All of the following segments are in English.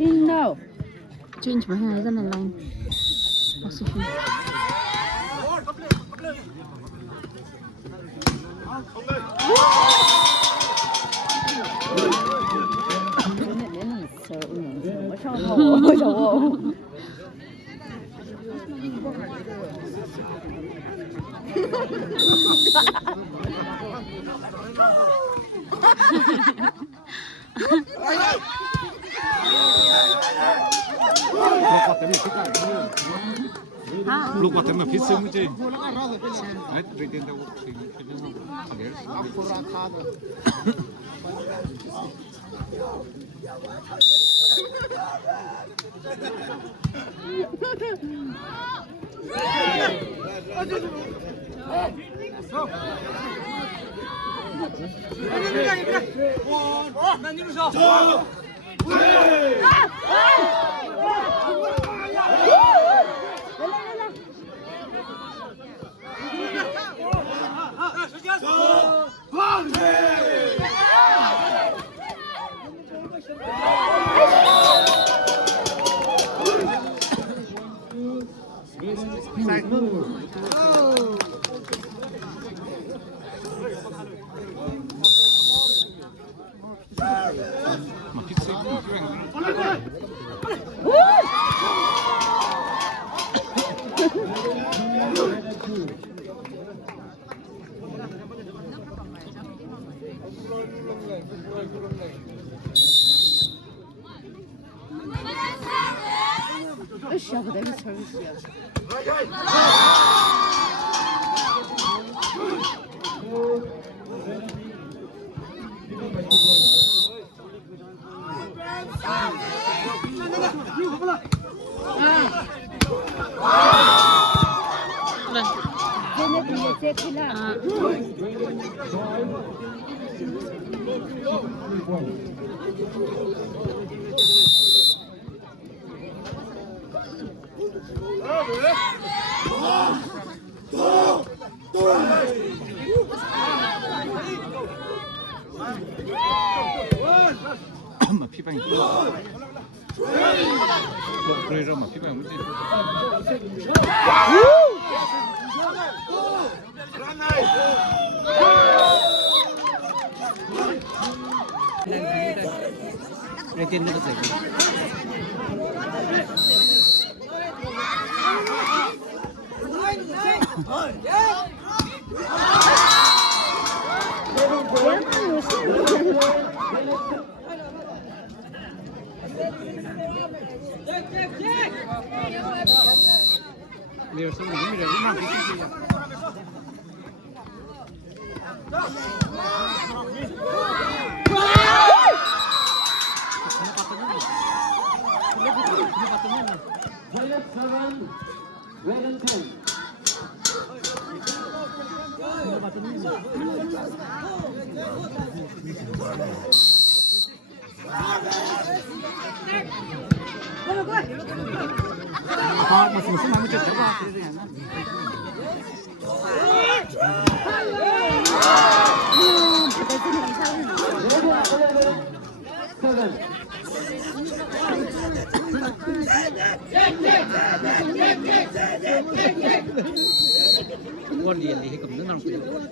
No. Change my hair, isn't it line? Position. lúc có thể mà phía sưng chứ đấy rồi tiền đâu thì mà phía sưng ايش يا بدي سيرفيس mà phía bên rồi ra mà phía bên muốn đi tiền nó sẽ Điều xong mình đều làm cái gì mà sửa xong mới chụp cho qua quan điểm thì cầm nước nào cũng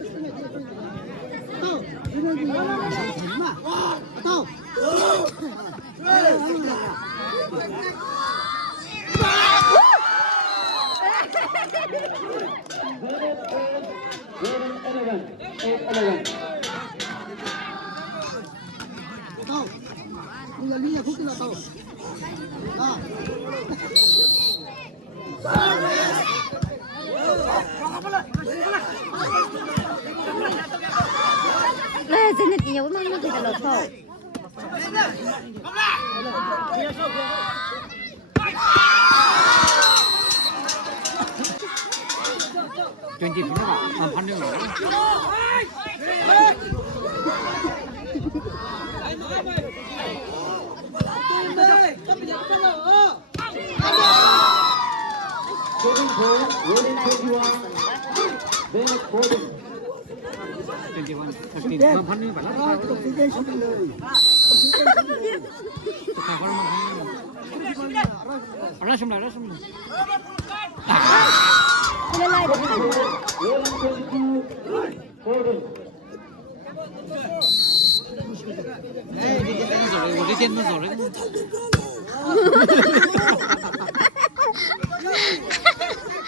Tao, bây giờ khúc là tao. 네, 쟤네 nhiều lắm nó thì là lột thôi. Chuyện gì cũng là làm phân đường này.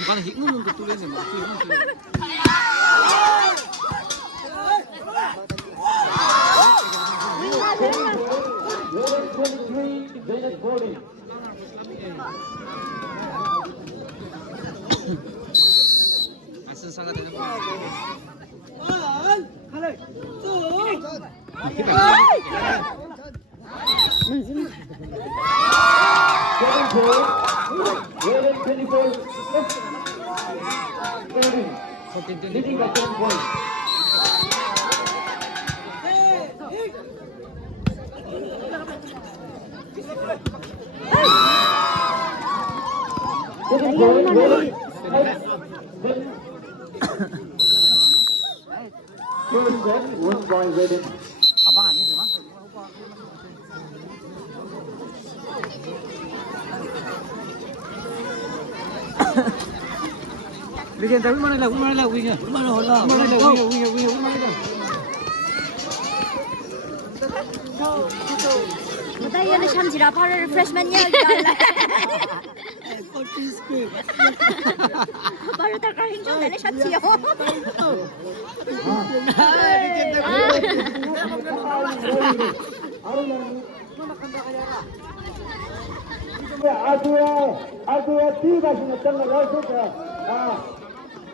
Con hít luôn cái tôi lên mà 순서가 되는 거. Weekend tapi mana lah weekend. Mana lah weekend. Đây là chăm chỉ là phải freshman nha. 바로 닦아 행정 내내 샷이요. 아주야 뒤가시는 던거 넣어서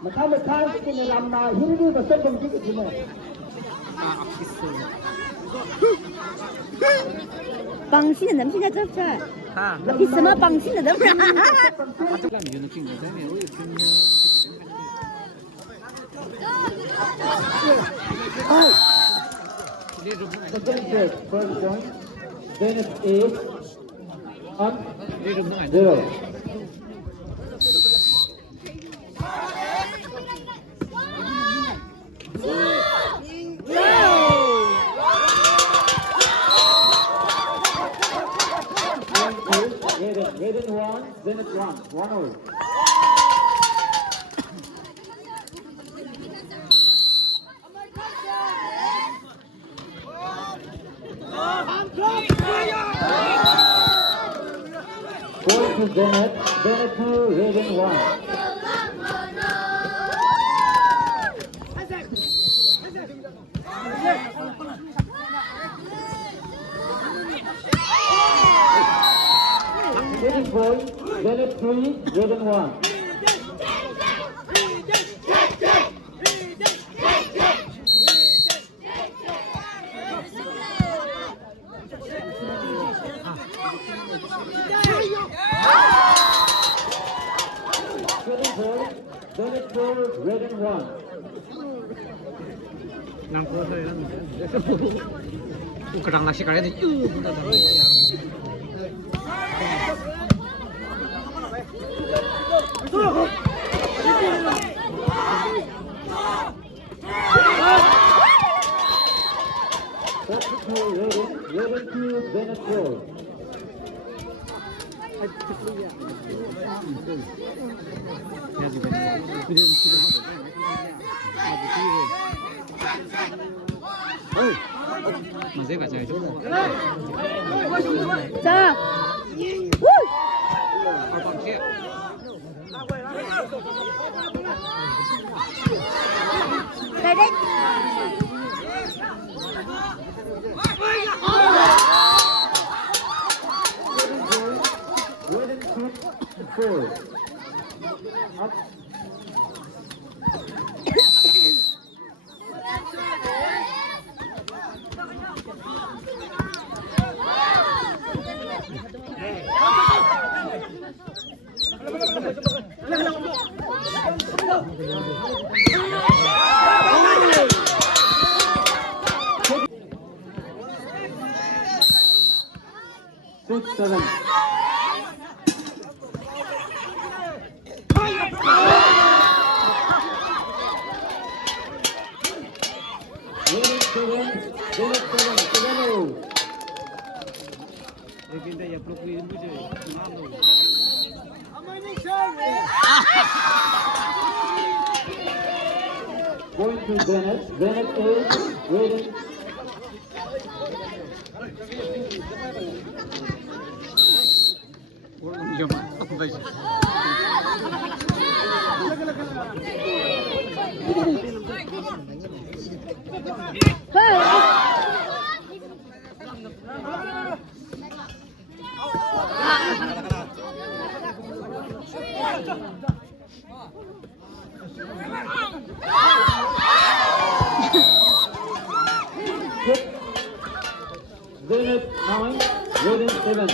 마타메 타는 람나 히르도 선동 지게 되네. bằng xin là nấm xin là rất chơi. Là cái gì mà bằng xin là nấm ra. First point, then it's 8 on 0. Within 1, then it's 1 away. Going to Bennett 2, Raven 1. Raven 4, Bennett 3, Raven 1. Bennett 4, Raven 1. Nam cô thôi lắm. Cái răng là xí cái này chứ. Raven 2, Bennett 4. Mà dễ cả trời chứ. 자. Con kia. Đây đấy. 4. Up. Six, 7. Kita ya peluk ini bude. Going to Bennett. Bennett is waiting. Orang jom. Baik. Bennett 9, waiting 7.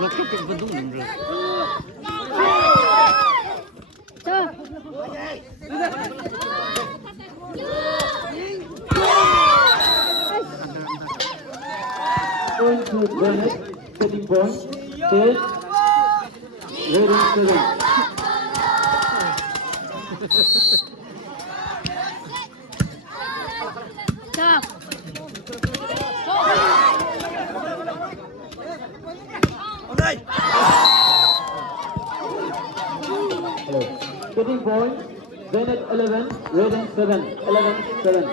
Blok tu bentuk nomor. Going to Bennett, setting point, stage, waiting 7. Stop. Hello. Setting point, Bennett 11, waiting 7. 11, 7.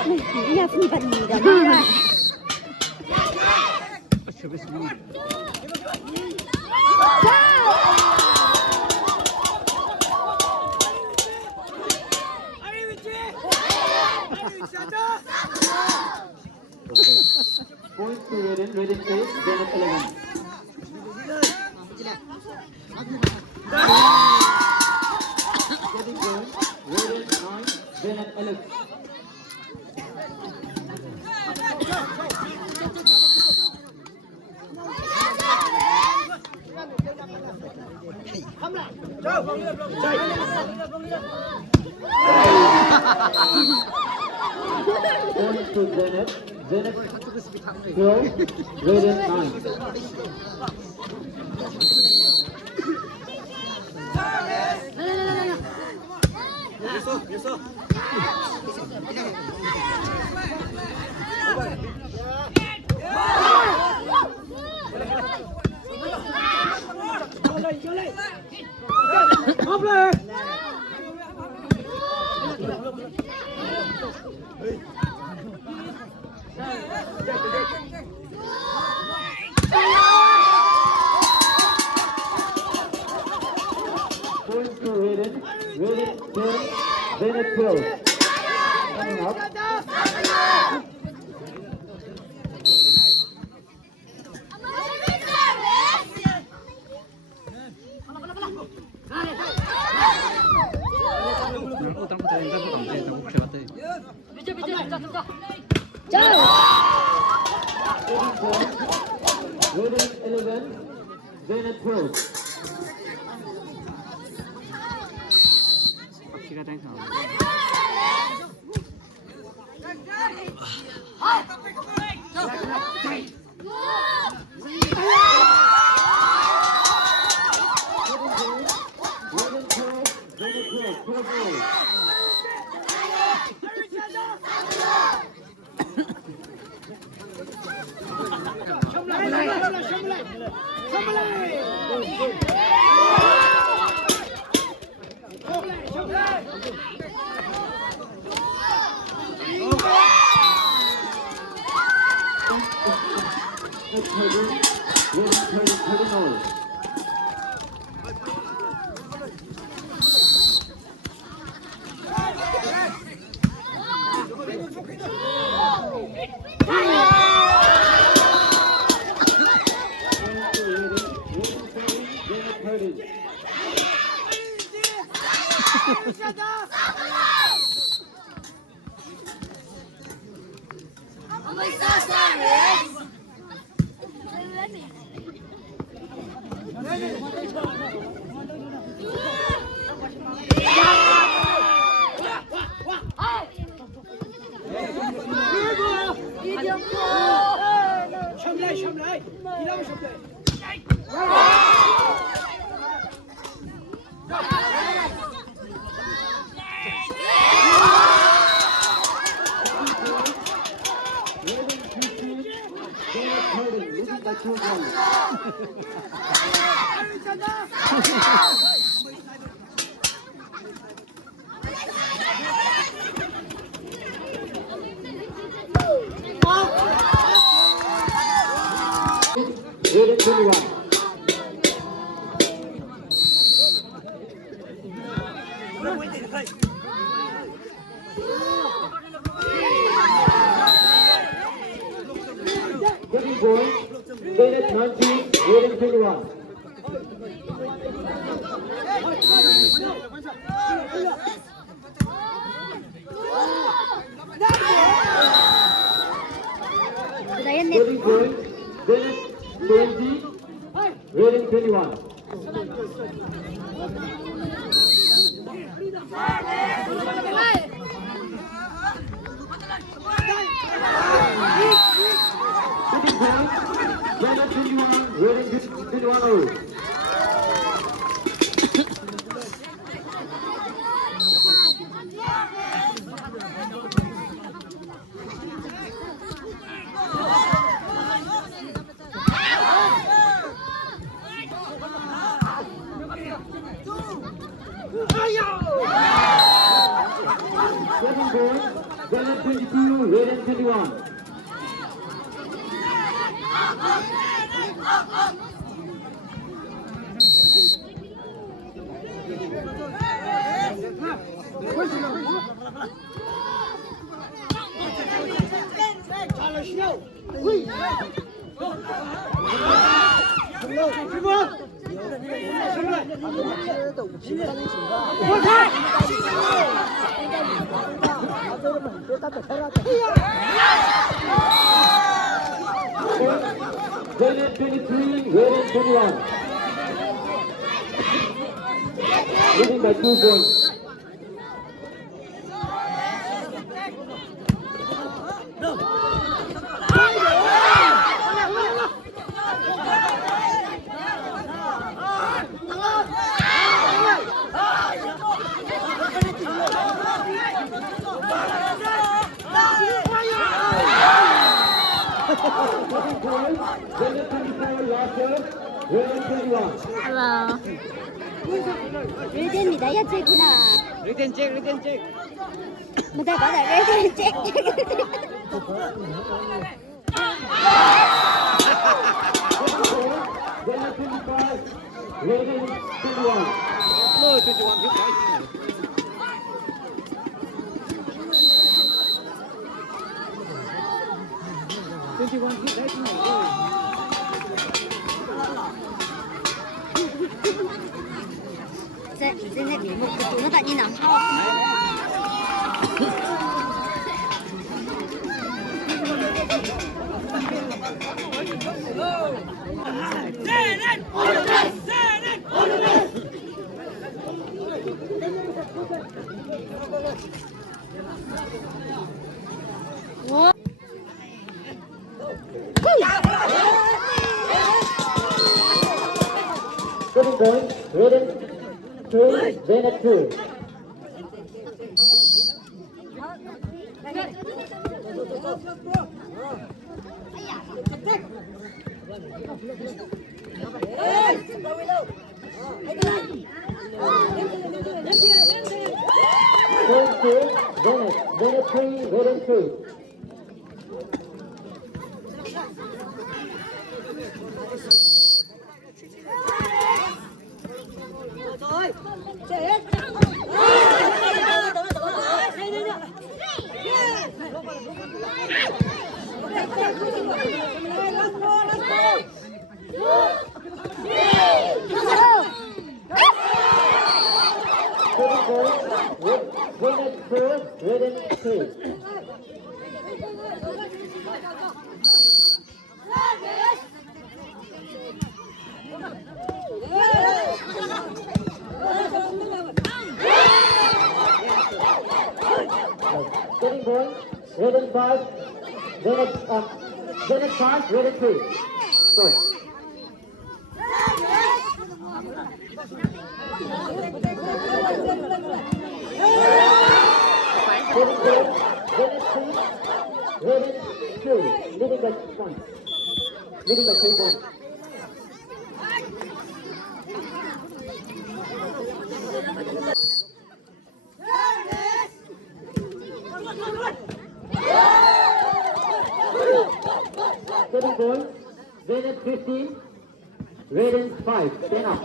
人家是你把你的妈。 Sebab semua. Point to waiting 8, Bennett 11. Setting point, waiting 9, Bennett 11. Point to Bennett. Bennett 12, waiting 9. Point to waiting 10, Bennett 12. Coming up. Utang kita kita bukan kita bukan siapa tu. Waiting 11, Bennett 12. Kita tengok. Thirty, 30 more. Rating 21. Getting going. Zenit 19, rating 21. Dayan net. Getting going. Zenit 20, rating 21. Getting going. Zenit 21, rating 21. Getting going. Zenit 22, rating 21. Zenit 23, rating 21. Leading by 2 points. Zenit 24, last serve, rating 21. Hello. Rating midaya check na. Return check, return check. Mata ba da rating check. Zenit 25, rating 21. No, 21, you guys. 21, you guys. Sen này bị một cái túi nó tại như nắng ao. Getting going, rating 2, Zenit 2. Point 2, Zenit 3, rating 2. Getting going, Red 3. Getting point, Red 5, Red 5, Red 3. Sorry. Getting point, Red 3, Red 2. Leading by point. Leading by 3 points. Getting point, Red 15, Red 5. 10 up.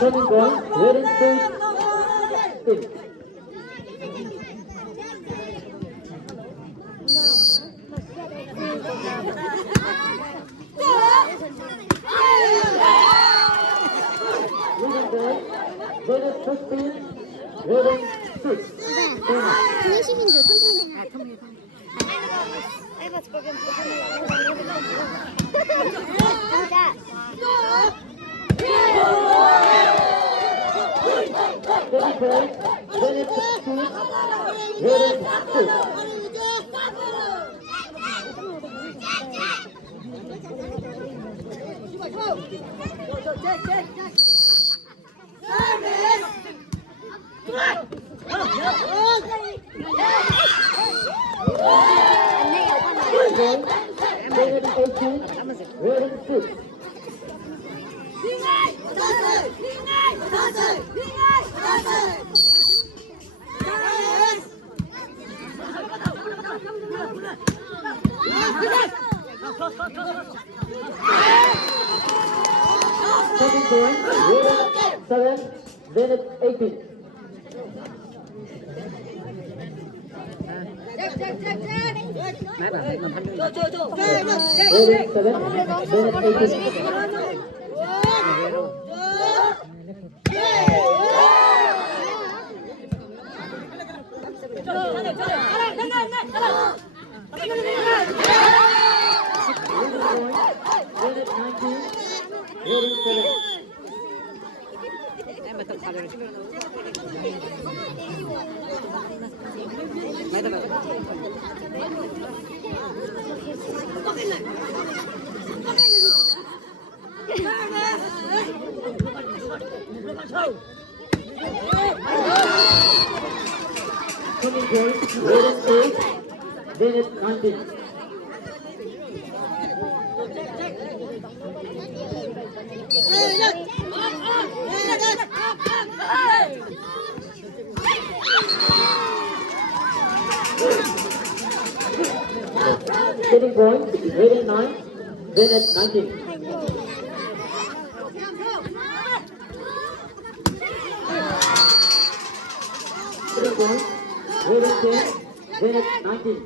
Getting point, Red 6. Leading point, Red 15, Red 6. 10 up. 시민들 선생님. 아이고 저건 진짜. Getting point, Red 16, Red 6. Red 18, Red 6. Second point, Red 7, Red 18. Red 7, Red 18. Red 19, Red 7. Coming point, Red 8, Red 19. Getting point, Red 9, Red 19. Getting point, Red 10, Red 19.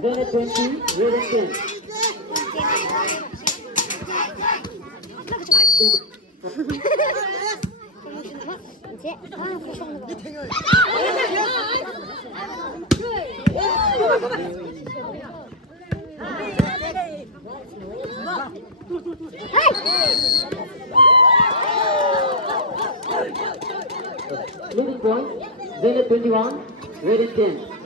Red 20, Red 10. 이제 Leading point, Red 21, Red 10.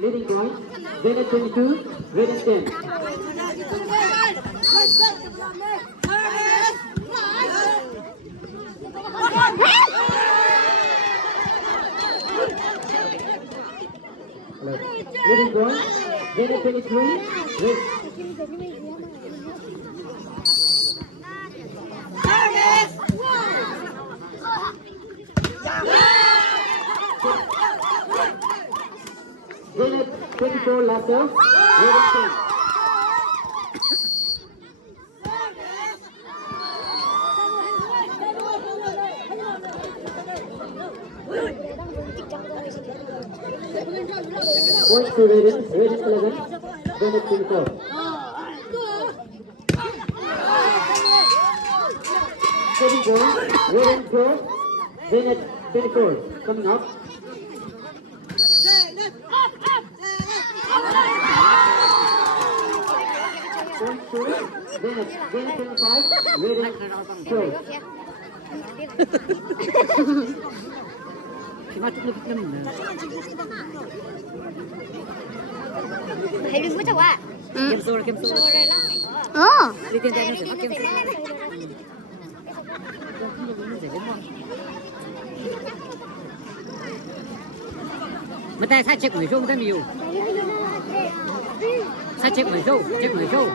Leading point, Red 22, Red 10. Leading point, minute 23, with minute 24, last serve, rating 10. Points to Raiden, Raiden 11, Bennett 24. Setting point, Raiden 12, Bennett 24. Coming up. Points to Bennett, Bennett 25, Raiden 12. Thầy đừng có chọc ạ. Kem sô rồi, kem sô. Đi tiền tiền nó sẽ có kem sô. Mà ta sai check người show cái nhiều. Sai check người show, check người show.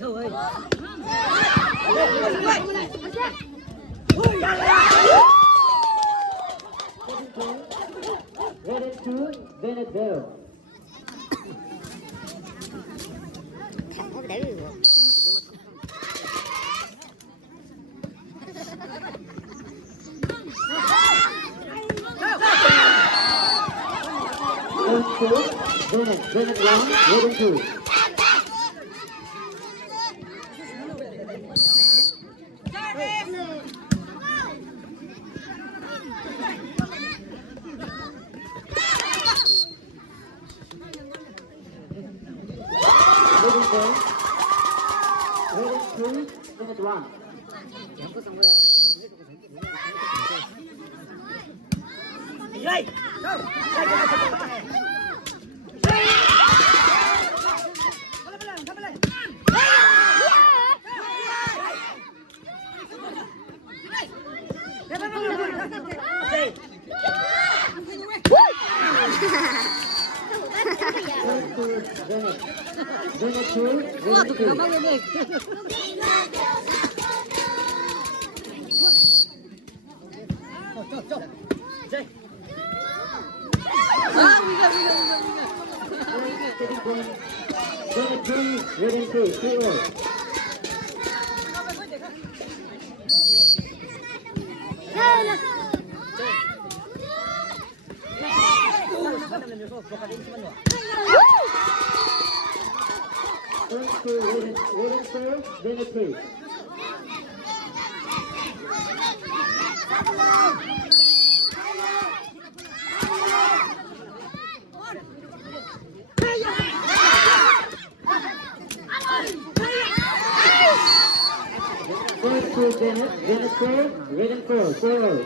Show ơi. Raiden 2, Bennett 0. Thằng có để được. Bennett 1, Raiden 2. Raiden 3, Bennett 1. Bennett 2, Raiden 3. Bennett 3, Raiden 3, 3-0. Points to Raiden 4, Bennett 3. Points to Bennett 4, Raiden 4, 4-0.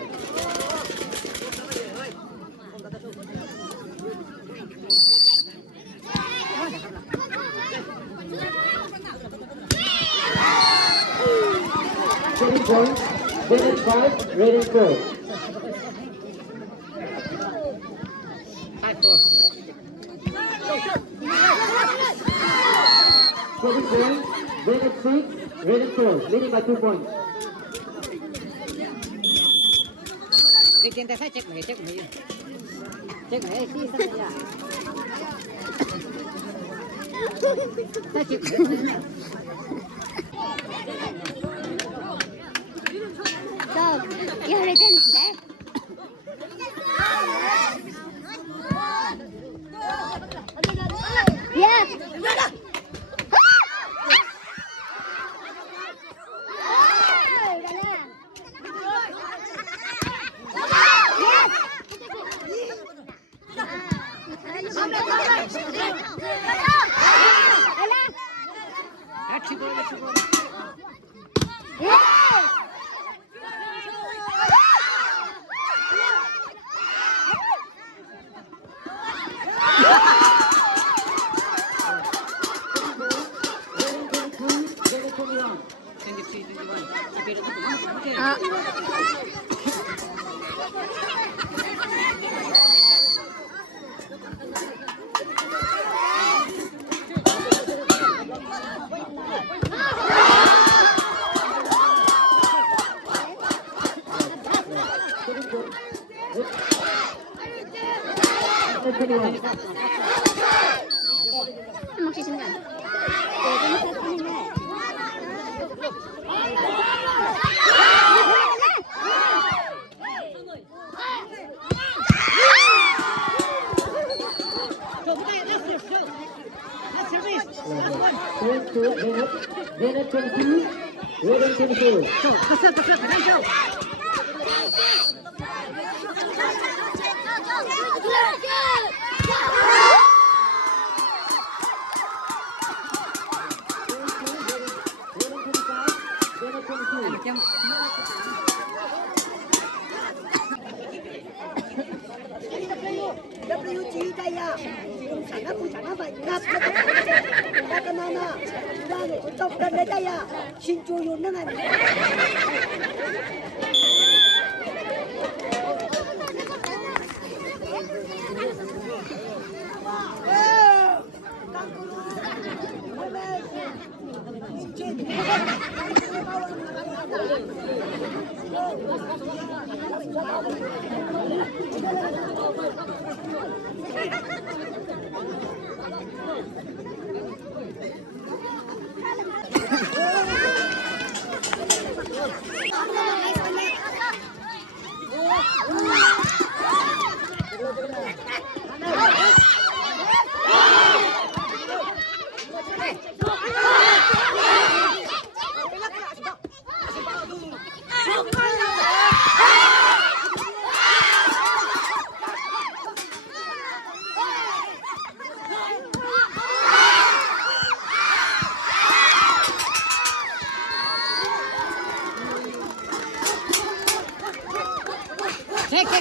Setting points, Bennett 5, Raiden 4. 5-4. Setting points, Bennett 6, Raiden 4, leading by 2 points. Đi tiền ta sai check người. Check người khi sao vậy? Sai check người. Rồi, giờ đây tên để. Yeah. Raiden 23, Bennett 21. Magsisingan. Pwede mo sa kanila. Point to Janet 22, Regan 24. WG daya, kung sana ba, baka mama, dami, utok ka na daya, sincho yun na nga.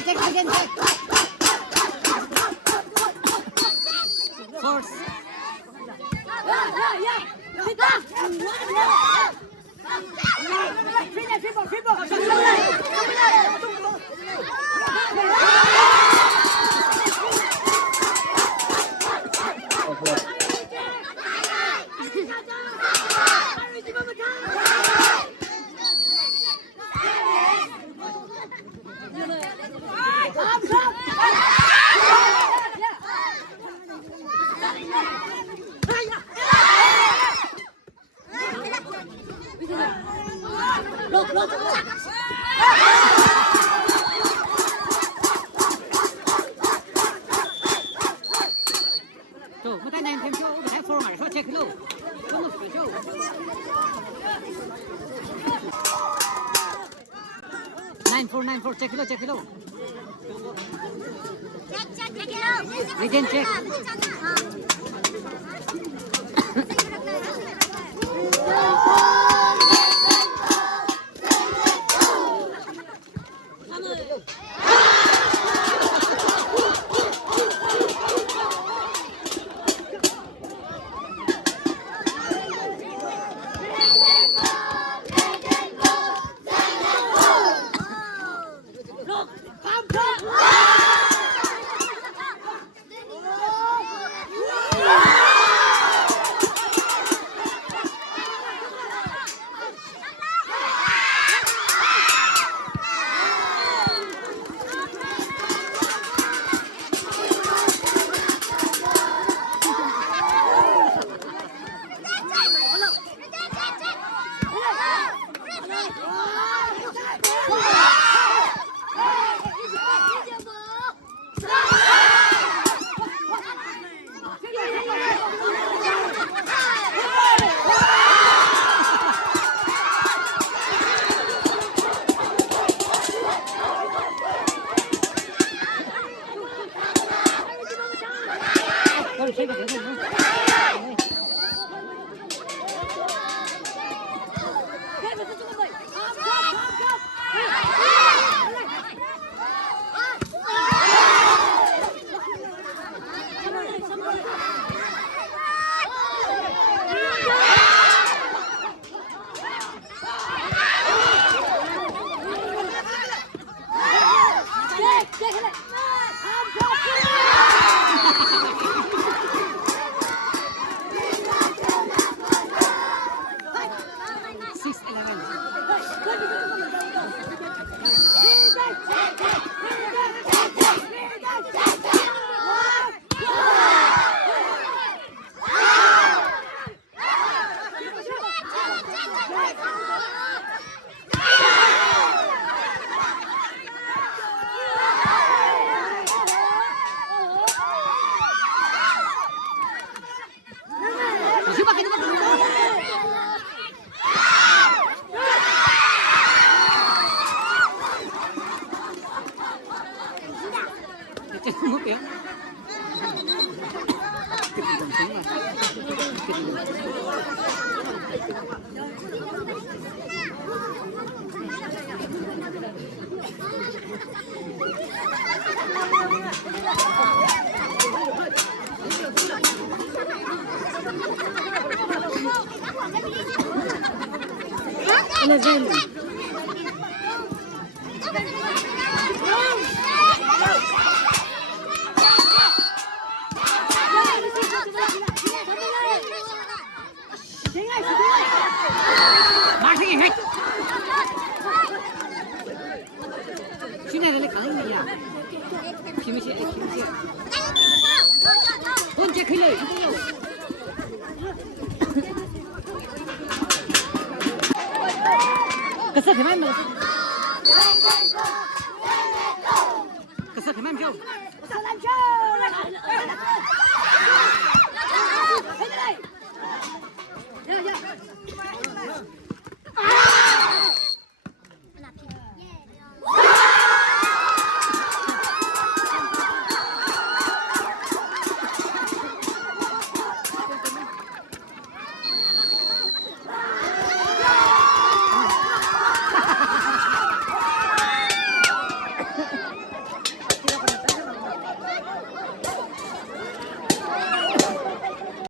Check, again, check. Force. Tuh, mata nang tempo, udah formal, so check dulu. Tunggu special. 9494, check dulu. Again, check. Come kìa. Cái gì đồng tính mà. Cái gì đồng tính. Lên lên. Mang cái gì hết? Cái này là cái gì à? Kim chi, kim chi. 혼자 클레이. कसं ठेवाय मला? कसं ठेवाय